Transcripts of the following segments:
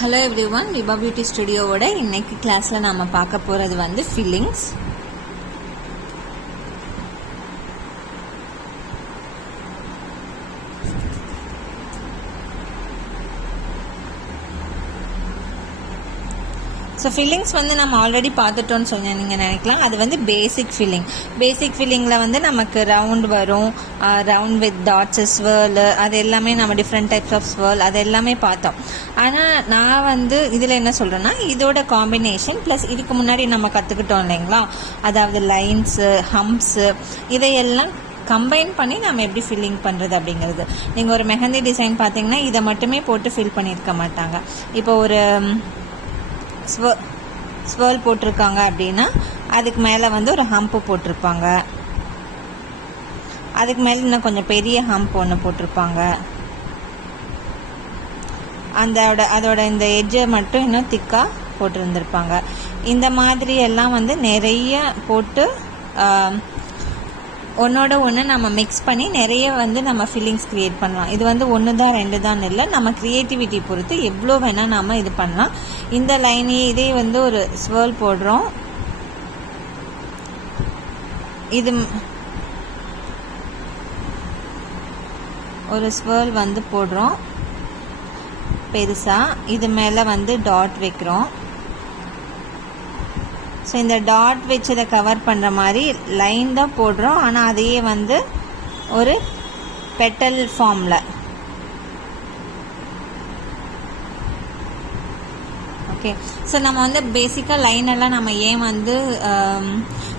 Hello everyone, Viva Beauty Studio ஓட இன்னைக்கு கிளாஸ்ல நாம பார்க்க போறது வந்து fillings. ஸோ ஃபில்லிங்ஸ் வந்து நம்ம ஆல்ரெடி பார்த்துட்டோன்னு சொன்ன நீங்கள் நினைக்கலாம். அது வந்து பேசிக் ஃபில்லிங்கில் வந்து நமக்கு ரவுண்ட் வரும், ரவுண்ட் வித் டாட்ஸ், ஸ்வேர்லு, அது எல்லாமே நம்ம டிஃப்ரெண்ட் டைப்ஸ் ஆஃப் ஸ்வேர்ல் அது எல்லாமே பார்த்தோம். ஆனால் நான் வந்து இதில் என்ன சொல்கிறேன்னா, இதோட காம்பினேஷன் ப்ளஸ் இதுக்கு முன்னாடி நம்ம கற்றுக்கிட்டோம் இல்லைங்களா, அதாவது லைன்ஸு, ஹம்ப்ஸு, இதையெல்லாம் கம்பைன் பண்ணி நம்ம எப்படி ஃபில்லிங் பண்ணுறது அப்படிங்கிறது. நீங்கள் ஒரு மெஹந்தி டிசைன் பார்த்தீங்கன்னா இதை மட்டுமே போட்டு ஃபில் பண்ணியிருக்க மாட்டாங்க. இப்போ ஒரு ஸ்வேர்ல் போட்டிருக்காங்க அப்படின்னா அதுக்கு மேலே வந்து ஒரு ஹம்ப்பு போட்டிருப்பாங்க, அதுக்கு மேலே இன்னும் கொஞ்சம் பெரிய ஹம்ப் ஒன்று போட்டிருப்பாங்க, அதோட இந்த எட்ஜை மட்டும் இன்னும் திக்காக போட்டிருந்துருப்பாங்க. இந்த மாதிரி எல்லாம் வந்து நிறைய போட்டு ஒன்றோட ஒன்று நம்ம மிக்ஸ் பண்ணி நிறைய வந்து நம்ம ஃபில்லிங்ஸ் க்ரியேட் பண்ணலாம். இது வந்து ஒன்று தான் ரெண்டு தான் இல்லை, நம்ம க்ரியேட்டிவிட்டி பொறுத்து எவ்வளோ வேணால் நம்ம இது பண்ணலாம். இந்த லைனே இதே வந்து ஒரு ஸ்வேர்ல் போடுறோம், இது ஒரு ஸ்வேர்ல் வந்து போடுறோம் பெருசாக, இது மேலே வந்து டாட் வைக்கிறோம். ஸோ இந்த டாட் வச்சு இதை கவர் பண்ணுற மாதிரி லைன் தான் போடுறோம், ஆனால் அதையே வந்து ஒரு பெட்டல் ஃபார்மில். ஓகே, ஸோ நம்ம வந்து பேசிக்காக லைன் எல்லாம் நம்ம ஏன் வந்து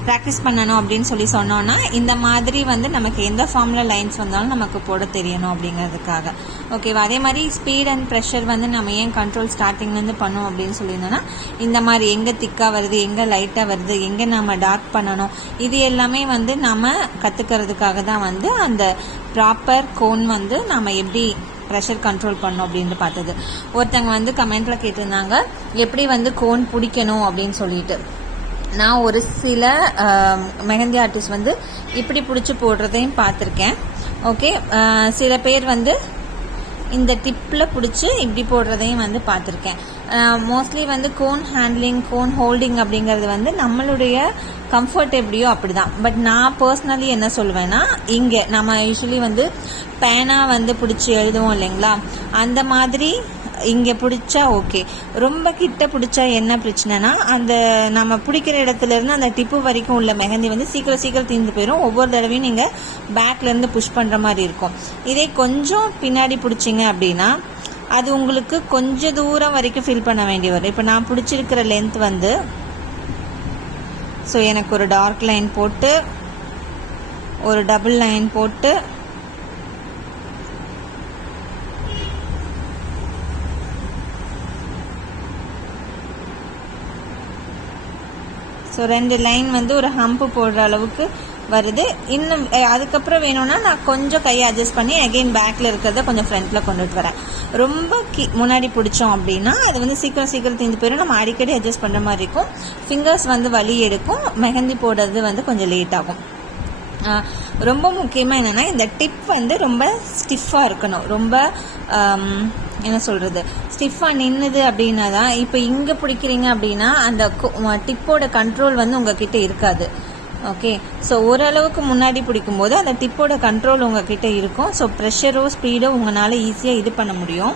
ப்ராக்டிஸ் பண்ணணும் அப்படின்னு சொல்லி சொன்னோன்னா, இந்த மாதிரி வந்து நமக்கு எந்த ஃபார்மில் லைன்ஸ் வந்தாலும் நமக்கு போட தெரியணும் அப்படிங்கிறதுக்காக. ஓகேவா? அதே மாதிரி ஸ்பீட் அண்ட் ப்ரெஷர் வந்து நம்ம ஏன் கண்ட்ரோல் ஸ்டார்டிங்லேருந்து பண்ணோம் அப்படின்னு சொல்லியிருந்தோன்னா, இந்த மாதிரி எங்கே திக்காக வருது, எங்கே லைட்டாக வருது, எங்கே நம்ம டார்க் பண்ணணும், இது எல்லாமே வந்து நம்ம கற்றுக்கிறதுக்காக தான் வந்து அந்த ப்ராப்பர் கோன் வந்து நம்ம எப்படி ப்ரெஷர் கண்ட்ரோல் பண்ணணும் அப்படின்ட்டு பார்த்தது. ஒருத்தங்க வந்து கமெண்ட்டில் கேட்டிருந்தாங்க எப்படி வந்து கோன் பிடிக்கணும் அப்படின்னு சொல்லிட்டு. நான் ஒரு சில மெஹந்தி ஆர்டிஸ்ட் வந்து இப்படி பிடிச்சி போடுறதையும் பார்த்துருக்கேன். ஓகே, சில பேர் வந்து இந்த டிப்பில் பிடிச்சி இப்படி போடுறதையும் வந்து பார்த்துருக்கேன். மோஸ்ட்லி வந்து கோன் ஹேண்ட்லிங், கோன் ஹோல்டிங் அப்படிங்கிறது வந்து நம்மளுடைய கம்ஃபர்ட் எப்படியோ அப்படி தான். பட் நான் பர்சனலி என்ன சொல்லுவேன்னா, இங்கே நம்ம யூஸ்வலி வந்து பேனா வந்து பிடிச்சி எழுதுவோம் இல்லைங்களா, அந்த மாதிரி இங்கே பிடிச்சா ஓகே. ரொம்ப கிட்ட பிடிச்சா என்ன பிரச்சனைனா, அந்த நம்ம பிடிக்கிற இடத்துலேருந்து அந்த டிப்பு வரைக்கும் உள்ள மெஹந்தி வந்து சீக்கிரம் தீர்ந்து போயிடும். ஒவ்வொரு தடவையும் நீங்கள் பேக்லேருந்து புஷ் பண்ணுற மாதிரி இருக்கும். இதே கொஞ்சம் பின்னாடி பிடிச்சிங்க அப்படின்னா அது உங்களுக்கு கொஞ்சம் தூரம் வரைக்கும் ஃபில் பண்ண வேண்டி வரும். இப்போ நான் பிடிச்சிருக்கிற லென்த் வந்து, ஸோ எனக்கு ஒரு டார்க் லைன் போட்டு ஒரு டபுள் லைன் போட்டு ஸோ 2 லைன் வந்து ஒரு ஹம்ப்பு போடுற அளவுக்கு வருது. இன்னும் அதுக்கப்புறம் வேணும்னா நான் கொஞ்சம் கையை அட்ஜஸ்ட் பண்ணி அகெயின் பேக்கில் இருக்கிறத கொஞ்சம் ஃப்ரண்ட்டில் கொண்டுட்டு வரேன். ரொம்ப முன்னாடி பிடிச்சோம் அப்படின்னா அது வந்து சீக்கிரம் தீர்ந்து போயிடும். நம்ம அடிக்கடி அட்ஜஸ்ட் பண்ணுற மாதிரி இருக்கும். ஃபிங்கர்ஸ் வந்து வலி எடுக்கும், மெஹந்தி போடுறது வந்து கொஞ்சம் லேட் ஆகும். ரொம்ப முக்கியமாக என்னென்னா, இந்த டிப் வந்து ரொம்ப ஸ்டிஃபாக இருக்கணும். ரொம்ப என்ன சொல்கிறது, ஸ்டிஃபாக நின்றுது அப்படின்னா தான். இப்போ இங்கே பிடிக்கிறீங்க அப்படின்னா அந்த டிப்போட கண்ட்ரோல் வந்து உங்ககிட்ட இருக்காது. ஓகே, ஸோ ஓரளவுக்கு முன்னாடி பிடிக்கும்போது அந்த டிப்போட கண்ட்ரோல் உங்ககிட்ட இருக்கும். ஸோ ப்ரெஷரோ ஸ்பீடோ உங்களால் ஈஸியாக இது பண்ண முடியும்.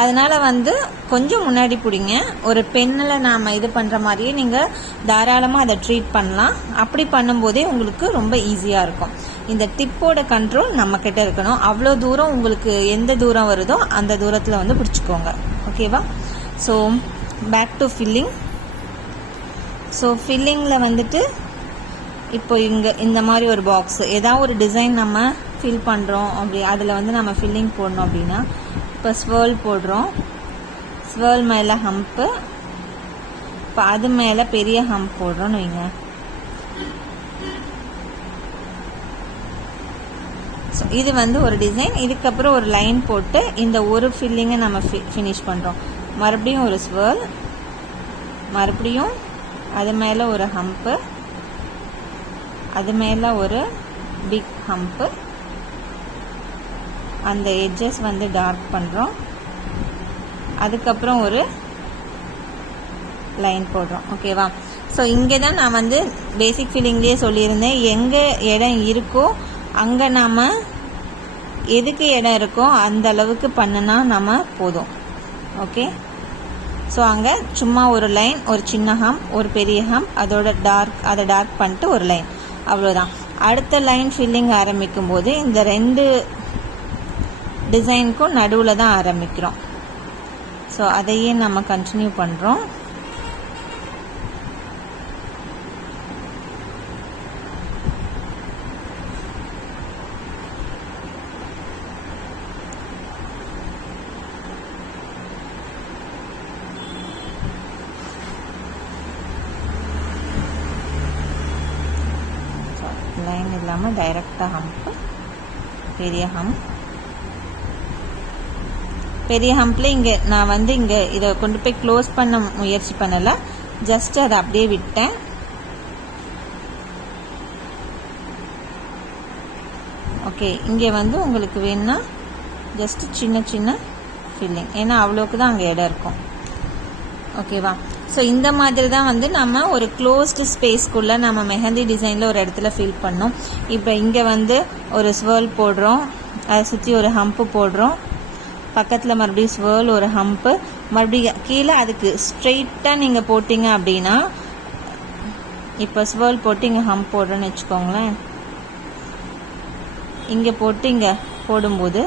அதனால் வந்து கொஞ்சம் முன்னாடி பிடிங்க. ஒரு பெண்ணில் நாம் இது பண்ணுற மாதிரியே நீங்கள் தாராளமாக அதை ட்ரீட் பண்ணலாம். அப்படி பண்ணும்போதே உங்களுக்கு ரொம்ப ஈஸியாக இருக்கும். இந்த டிப்போட கண்ட்ரோல் நம்மக்கிட்ட இருக்கணும். அவ்வளோ தூரம் உங்களுக்கு எந்த தூரம் வருதோ அந்த தூரத்தில் வந்து பிடிச்சிக்கோங்க. ஓகேவா? So back to filling. So ஃபில்லிங்கில் வந்துட்டு இப்போ இங்கே இந்த மாதிரி ஒரு பாக்ஸு, ஏதாவது ஒரு டிசைன் நம்ம ஃபில் பண்ணுறோம் அப்படி, அதில் வந்து நம்ம ஃபில்லிங் போடணும் அப்படின்னா, இப்போ ஸ்வேர்ல் போடுறோம், ஸ்வேர்ல் மேலே ஹம்ப்பு, இப்போ அது மேலே பெரிய ஹம்ப் போடுறோன்னு வைங்க. ஸோ இது வந்து ஒரு டிசைன். இதுக்கப்புறம் ஒரு லைன் போட்டு இந்த ஒரு ஃபில்லிங்கை நம்ம ஃபினிஷ் பண்ணுறோம். மறுபடியும் ஒரு ஸ்வேர்ல், மறுபடியும் அது மேலே ஒரு ஹம்ப்பு, அது மேலே ஒரு பிக் ஹம்ப்பு, அந்த எட்ஜஸ் வந்து டார்க் பண்ணுறோம். அதுக்கப்புறம் ஒரு லைன் போடுறோம். ஓகேவா? ஸோ இங்கே தான் நான் வந்து பேசிக் ஃபில்லிங்லேயே சொல்லியிருந்தேன், எங்கே இடம் இருக்கோ அங்கே நாம் எதுக்கு இடம் இருக்கோ அந்த அளவுக்கு பண்ணினா நம்ம போதும். ஓகே, ஸோ அங்கே சும்மா ஒரு லைன், ஒரு சின்ன ஹம், ஒரு பெரிய ஹம், அதை டார்க் பண்ணிட்டு ஒரு லைன், அவ்வளோதான். அடுத்த லைன் ஃபில்லிங் ஆரம்பிக்கும் போது இந்த 2 டிசைனுக்கும் நடுவில் தான் ஆரம்பிக்கிறோம். ஸோ அதையே நம்ம கண்டினியூ பண்ணுறோம். லைன் இல்லாமல் டைரெக்டாக ஹம்ப்பு, பெரிய ஹம்பில் இங்கே நான் வந்து இங்கே இதை கொண்டு போய் க்ளோஸ் பண்ண முயற்சி பண்ணலை, ஜஸ்ட் அதை அப்படியே விட்டேன். ஓகே, இங்கே வந்து உங்களுக்கு வேணும்னா ஜஸ்ட் சின்ன சின்ன ஃபில்லிங், ஏன்னா அவ்வளோக்கு தான் அங்கே இடம் இருக்கும். ஓகேவா? ஸோ இந்த மாதிரி தான் வந்து நம்ம ஒரு க்ளோஸ்டு ஸ்பேஸ்க்குள்ளே நம்ம மெஹந்தி டிசைனில் ஒரு இடத்துல ஃபில் பண்ணோம். இப்போ இங்கே வந்து ஒரு ஸ்வேர்ல் போடுறோம், அதை சுற்றி ஒரு ஹம்ப்பு போடுறோம், பக்கத்தில் மறுபடியும் ஸ்வேர்ல், ஒரு ஹம்ப்பு, மறுபடியும் கீழே அதுக்கு ஸ்ட்ரெயிட்டாக நீங்கள் போட்டிங்க அப்படின்னா, இப்போ ஸ்வேர்ல் போட்டு இங்கே ஹம்ப் போடுறோன்னு வச்சுக்கோங்களேன், இங்கே போட்டு இங்கே போடும்போது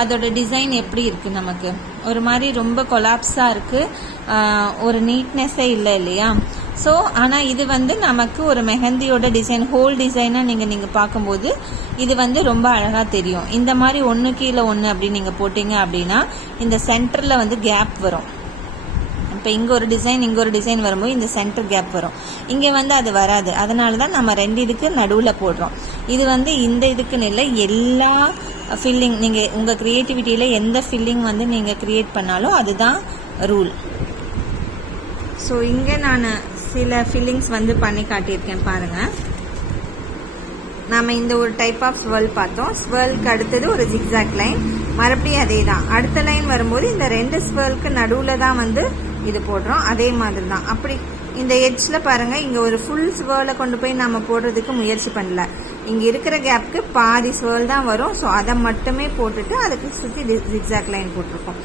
அதோட டிசைன் எப்படி இருக்குது, நமக்கு ஒரு மாதிரி ரொம்ப கொலாப்ஸாக இருக்குது, ஒரு நீட்னஸே இல்லை இல்லையா? ஸோ ஆனால் இது வந்து நமக்கு ஒரு மெஹந்தியோட டிசைன், ஹோல் டிசைனாக நீங்கள் பார்க்கும்போது இது வந்து ரொம்ப அழகாக தெரியும். இந்த மாதிரி 1 கீழே 1 அப்படி நீங்கள் போட்டிங்க அப்படின்னா இந்த சென்டரில் வந்து கேப் வரும். இப்போ இங்கே ஒரு டிசைன், இங்கே ஒரு டிசைன் வரும்போது இந்த சென்டர் கேப் வரும். இங்கே வந்து அது வராது. அதனால தான் நம்ம 2 இதுக்கு நடுவில் போடுறோம். இது வந்து இந்த இதுக்குன்னு இல்லை, எல்லா ஃபில்லிங் நீங்கள் உங்கள் க்ரியேட்டிவிட்டியில் எந்த ஃபில்லிங் வந்து நீங்கள் க்ரியேட் பண்ணாலும் அதுதான் ரூல். ஸோ இங்கே நான் சில ஃபில்லிங்ஸ் வந்து பண்ணி காட்டியிருக்கேன் பாருங்கள். நாம் இந்த ஒரு டைப் ஆஃப் ஸ்வர்ல் பார்த்தோம். ஸ்வர்லுக்கு அடுத்தது ஒரு ஜிக்ஸாக் லைன், மறுபடியும் அதே தான். அடுத்த லைன் வரும்போது இந்த 2 ஸ்வர்லுக்கு நடுவில் தான் வந்து இது போடுறோம். அதே மாதிரி தான். அப்படி இந்த எட்ஜில் பாருங்கள், இங்கே ஒரு ஃபுல் ஸ்வர்லை கொண்டு போய் நம்ம போடுறதுக்கு முயற்சி பண்ணல. இங்கே இருக்கிற கேப்புக்கு பாதி ஸ்வர்ல் தான் வரும். ஸோ அதை மட்டுமே போட்டுட்டு அதுக்கு சுற்றி ஜிக்ஸாக் லைன் போட்டிருக்கோம்.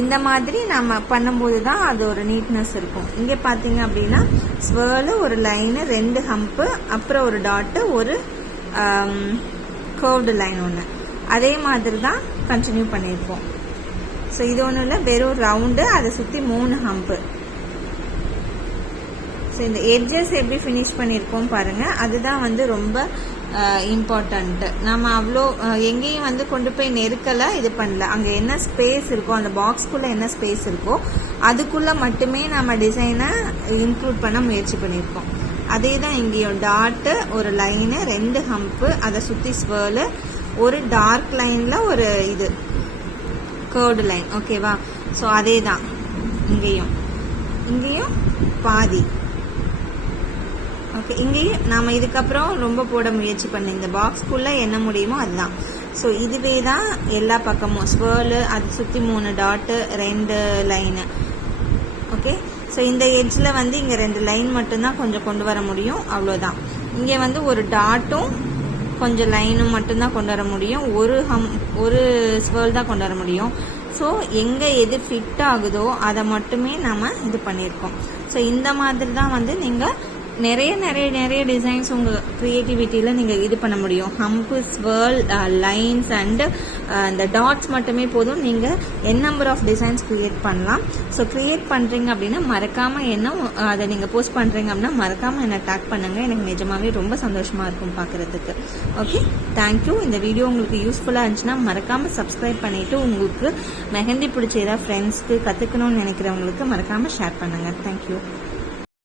இந்த மாதிரி நம்ம பண்ணும்போது தான் அது ஒரு நீட்னஸ் இருக்கும். இங்கே பார்த்தீங்க அப்படின்னா ஸ்வர்லு, ஒரு லைனு, 2 ஹம்ப்பு, அப்புறம் ஒரு டாட்டு, ஒரு கர்வ்டு லைன் ஒன்று, அதே மாதிரி தான் கண்டினியூ பண்ணியிருப்போம். ஸோ இது ஒன்றும் இல்லை, வெறும் ரவுண்டு, அதை சுற்றி 3 ஹம்ப்பு. ஸோ இந்த எட்ஜஸ் எப்படி ஃபினிஷ் பண்ணியிருக்கோம் பாருங்கள், அதுதான் வந்து ரொம்ப இம்பார்ட்டண்ட்டு. நம்ம அவ்வளோ எங்கேயும் வந்து கொண்டு போய் நெருக்கலை, இது பண்ணல. அங்கே என்ன ஸ்பேஸ் இருக்கோ, அந்த பாக்ஸ்குள்ளே என்ன ஸ்பேஸ் இருக்கோ அதுக்குள்ளே மட்டுமே நம்ம டிசைனை இன்க்ளூட் பண்ண முயற்சி பண்ணியிருக்கோம். அதே தான் இங்கேயும் டாட்டு, ஒரு லைனு, 2 ஹம்ப்பு, அதை சுற்றி ஸ்வர்லு, ஒரு டார்க் லைனில் ஒரு இது கர்வ்டு லைன். ஓகேவா? ஸோ அதே தான் இங்கேயும் பாதி. ஓகே, இங்கேயும் நாம் இதுக்கப்புறம் ரொம்ப போட முயற்சி பண்ண இந்த பாக்ஸ்க்குள்ளே என்ன முடியுமோ அதுதான். ஸோ இதுவே தான் எல்லா பக்கமும் ஸ்வர்லு, அது சுற்றி 3 டாட்டு, 2 லைனு. ஓகே, ஸோ இந்த எட்ஜில் வந்து இங்கே 2 லைன் மட்டும்தான் கொஞ்சம் கொண்டு வர முடியும், அவ்வளோதான். இங்கே வந்து ஒரு டாட்டும் கொஞ்சம் லைனும் மட்டும்தான் கொண்டு வர முடியும், ஒரு ஸ்வர்ல் தான் கொண்டு வர முடியும். ஸோ எங்கே எது ஃபிட் ஆகுதோ அதை மட்டுமே நம்ம இது பண்ணியிருக்கோம். ஸோ இந்த மாதிரி தான் வந்து நீங்கள் நிறைய டிசைன்ஸ் உங்கள் க்ரியேட்டிவிட்டியில் நீங்கள் இது பண்ண முடியும். ஹம்ப்பு, ஸ்வர்ல், லைன்ஸ் அண்டு இந்த டாட்ஸ் மட்டுமே போதும், நீங்கள் நம்பர் ஆஃப் டிசைன்ஸ் க்ரியேட் பண்ணலாம். ஸோ க்ரியேட் பண்ணுறீங்க அப்படின்னா மறக்காமல் அதை நீங்கள் போஸ்ட் பண்ணுறீங்க அப்படின்னா மறக்காமல் என்னை டேக் பண்ணுங்கள். எனக்கு நிஜமாகவே ரொம்ப சந்தோஷமாக இருக்கும் பார்க்குறதுக்கு. Okay, thank you. இந்த வீடியோ உங்களுக்கு யூஸ்ஃபுல்லாக இருந்துச்சுன்னா மறக்காமல் சப்ஸ்கிரைப் பண்ணிவிட்டு உங்களுக்கு மெஹந்தி பிடிச்ச ஏதாவது ஃப்ரெண்ட்ஸ்க்கு கற்றுக்கணும்னு நினைக்கிறவங்களுக்கு மறக்காமல் ஷேர் பண்ணுங்கள். தேங்க்யூ.